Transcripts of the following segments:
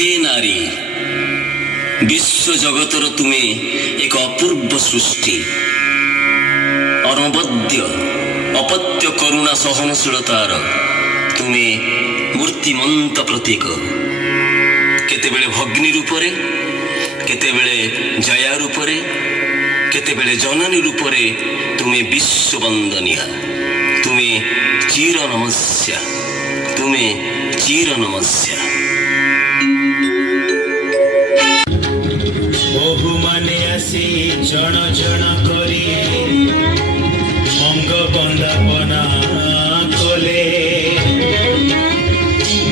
হে নারী, বিশ্ব জগতর তুমি এক অপূর্ব সৃষ্টি। অনবদ্য অপত্য করুণা সহনশীলতার তুমি মূর্তিমন্ত প্রতীକ। କେତେବେଳେ ଭଗ୍ନୀ ରୂପରେ, କେତେବେଳେ ଜୟା ରୂପରେ, କେତେବେଳେ ଜନନୀ ରୂପରେ ତୁମେ ବିଶ୍ୱବନ୍ଦନୀୟ। ତୁମେ ଚିର ନମସ୍ୟା, ତୁମେ ଚିର ନମସ୍ୟା। ବହୁମାନେ ଆସି ଜଣ ଜଣ କରି ମଙ୍ଗ ବନ୍ଦାପନା କଲେ।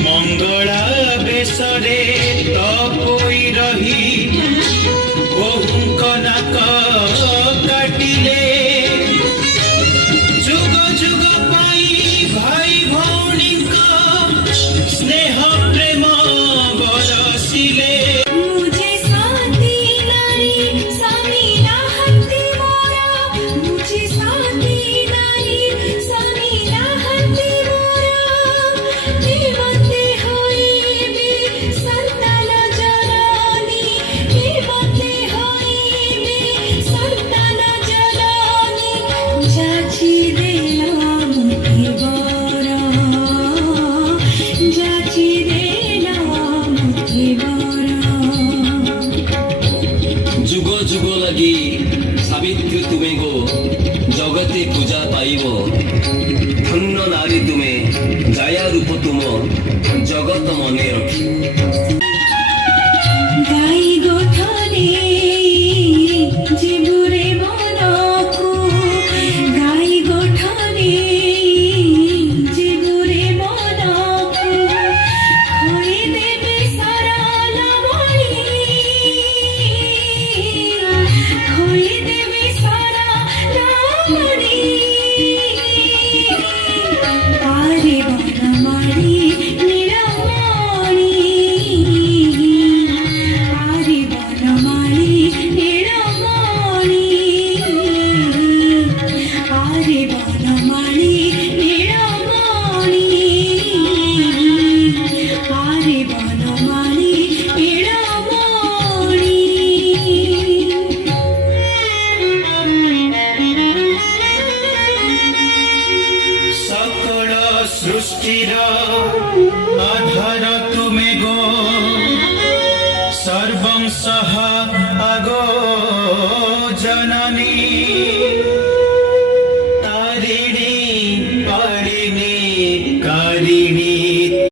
ମଙ୍ଗଳା ବେଶରେ ତପୋଇ ରହି ବହୁଙ୍କ ନାକ କାଟିଲେ। ଯୁଗ ଯୁଗ ପାଇଁ ଭାଇ ଭଉଣୀଙ୍କ ସ୍ନେହ